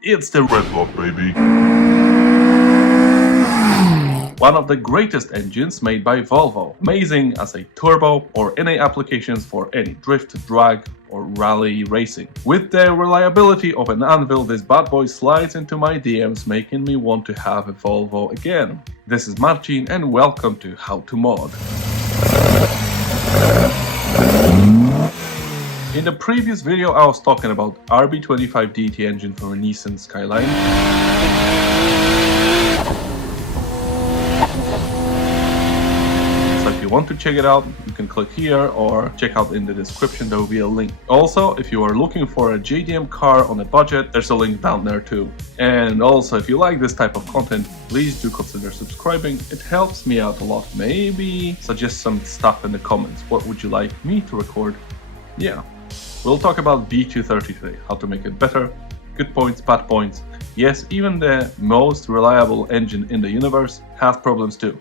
It's the Redblock, baby! One of the greatest engines made by Volvo, amazing as a turbo or any applications for any drift, drag or rally racing. With the reliability of an anvil, this bad boy slides into my DMs, making me want to have a Volvo again. This is Marcin and welcome to How to Mod. In the previous video I was talking about B230FK engine for a Nissan Skyline. So if you want to check it out, you can click here or check out in the description, there will be a link. Also, if you are looking for a JDM car on a budget, there's a link down there too. And also, if you like this type of content, please do consider subscribing. It helps me out a lot. Maybe suggest some stuff in the comments. What would you like me to record? Yeah. We'll talk about B230 today, how to make it better, good points, bad points. Yes, even the most reliable engine in the universe has problems too.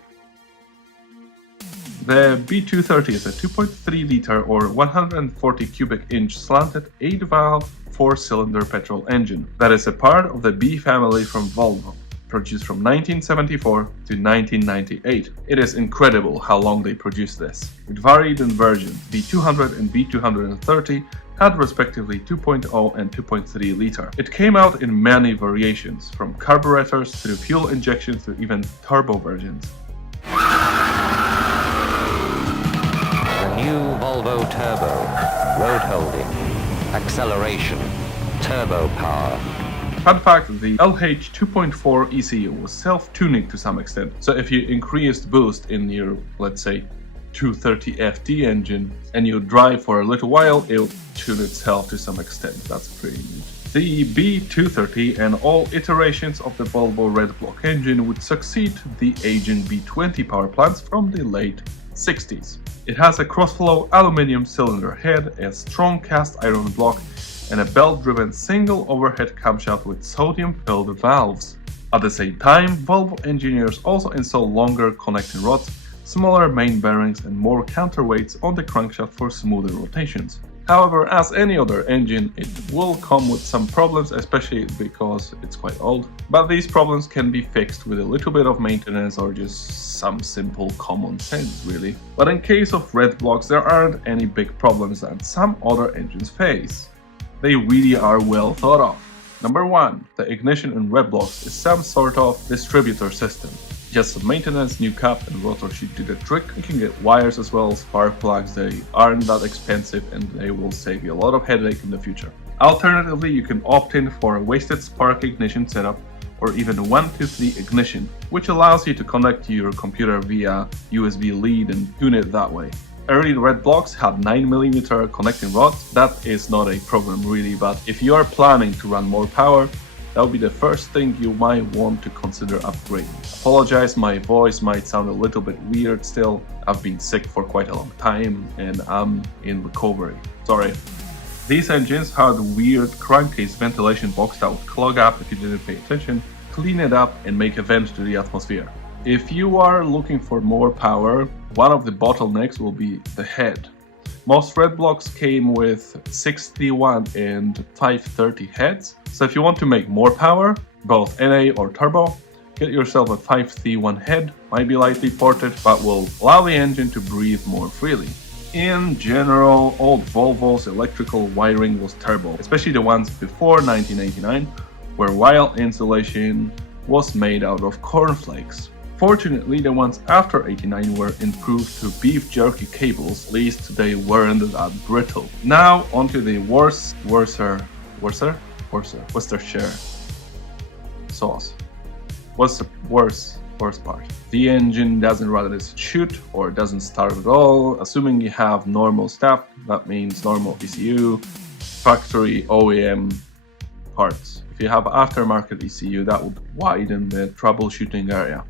The B230 is a 2.3 liter or 140 cubic inch slanted 8-valve 4-cylinder petrol engine that is a part of the B family from Volvo, produced from 1974 to 1998. It is incredible how long they produced this. It varied in versions. B200 and B230 had respectively 2.0 and 2.3 liter. It came out in many variations, from carburetors through fuel injections to even turbo versions. The new Volvo Turbo, road holding, acceleration, turbo power. Fun fact, the LH 2.4 ECU was self-tuning to some extent, so if you increased boost in your, let's say, 230FT engine and you drive for a little while, it'll tune itself to some extent. That's pretty neat. The B230 and all iterations of the Volvo Redblock engine would succeed the aging B20 power plants from the late 60s. It has a cross-flow aluminum cylinder head, a strong cast iron block, and a belt-driven single overhead camshaft with sodium-filled valves. At the same time, Volvo engineers also install longer connecting rods, smaller main bearings and more counterweights on the crankshaft for smoother rotations. However, as any other engine, it will come with some problems, especially because it's quite old. But these problems can be fixed with a little bit of maintenance or just some simple common sense, really. But in case of Redblocks, there aren't any big problems that some other engines face. They really are well thought of. Number 1. The ignition in Redblocks is some sort of distributor system. Just some maintenance, new cap and rotor should do the trick. You can get wires as well, spark plugs, they aren't that expensive and they will save you a lot of headache in the future. Alternatively, you can opt in for a wasted spark ignition setup or even a 1-2-3 ignition, which allows you to connect to your computer via USB lead and tune it that way. Early Redblocks had 9mm connecting rods. That is not a problem really, but if you are planning to run more power, that would be the first thing you might want to consider upgrading. Apologize, my voice might sound a little bit weird still. I've been sick for quite a long time and I'm in recovery. Sorry. These engines had a weird crankcase ventilation box that would clog up if you didn't pay attention, clean it up and make a vent to the atmosphere. If you are looking for more power, one of the bottlenecks will be the head. Most Redblocks came with 631 and 530 heads, so if you want to make more power, both NA or turbo, get yourself a 531 head, might be lightly ported, but will allow the engine to breathe more freely. In general, old Volvo's electrical wiring was turbo, especially the ones before 1989, where wire insulation was made out of cornflakes. Fortunately, the ones after 89 were improved to beef jerky cables, at least they weren't that brittle. Now onto the Worcestershire sauce. What's the worst part? The engine doesn't run as it should or doesn't start at all. Assuming you have normal stuff, that means normal ECU, factory OEM parts. If you have aftermarket ECU, that would widen the troubleshooting area.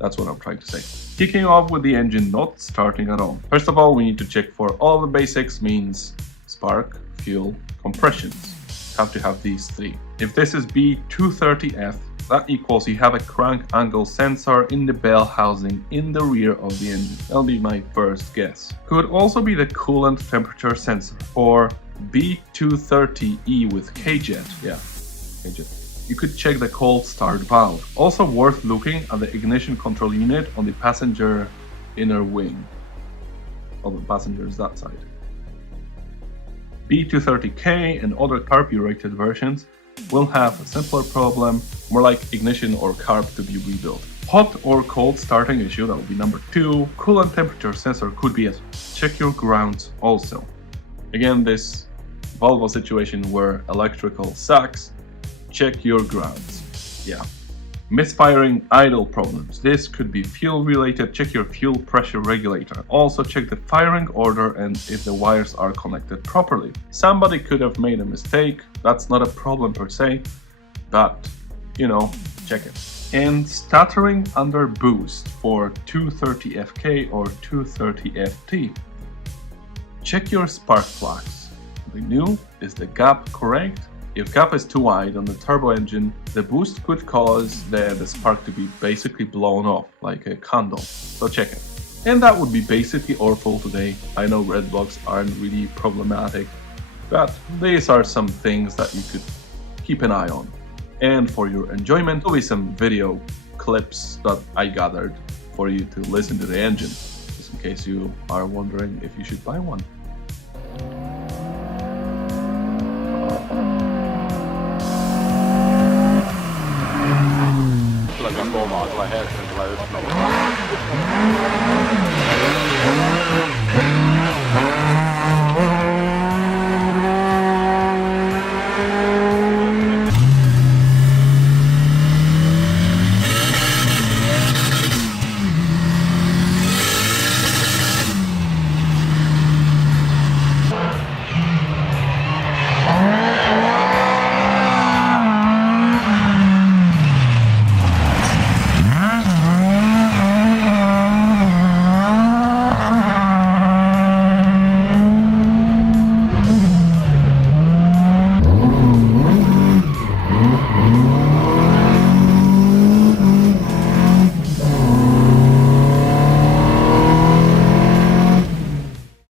That's what I'm trying to say. Kicking off with the engine not starting at all. First of all, we need to check for all the basics, means spark, fuel, compressions. Have to have these three. If this is B230F, that equals you have a crank angle sensor in the bell housing in the rear of the engine. That'll be my first guess. Could also be the coolant temperature sensor, or B230E with KJET. Yeah, KJET. you could check the cold start valve. Also worth looking at the ignition control unit on the passenger inner wing, on the passengers that side. B230K and other carb-rated versions will have a simpler problem, more like ignition or carb to be rebuilt. Hot or cold starting issue, that would be number 2. Coolant temperature sensor could be a check your grounds also. Again, this Volvo situation where electrical sucks, check your grounds. Yeah. Misfiring idle problems. This could be fuel related. Check your fuel pressure regulator. Also check the firing order and if the wires are connected properly. Somebody could have made a mistake. That's not a problem per se, but you know, check it. And stuttering under boost for 230FK or 230FT. Check your spark plugs. The new is the gap correct? If gap is too wide on the turbo engine, the boost could cause the spark to be basically blown off like a candle, so check it. And that would be basically all for today. I know red blocks aren't really problematic, but these are some things that you could keep an eye on. And for your enjoyment, there'll be some video clips that I gathered for you to listen to the engine, just in case you are wondering if you should buy one. Tulee kovaa, tulee herkkä, tulee yksi.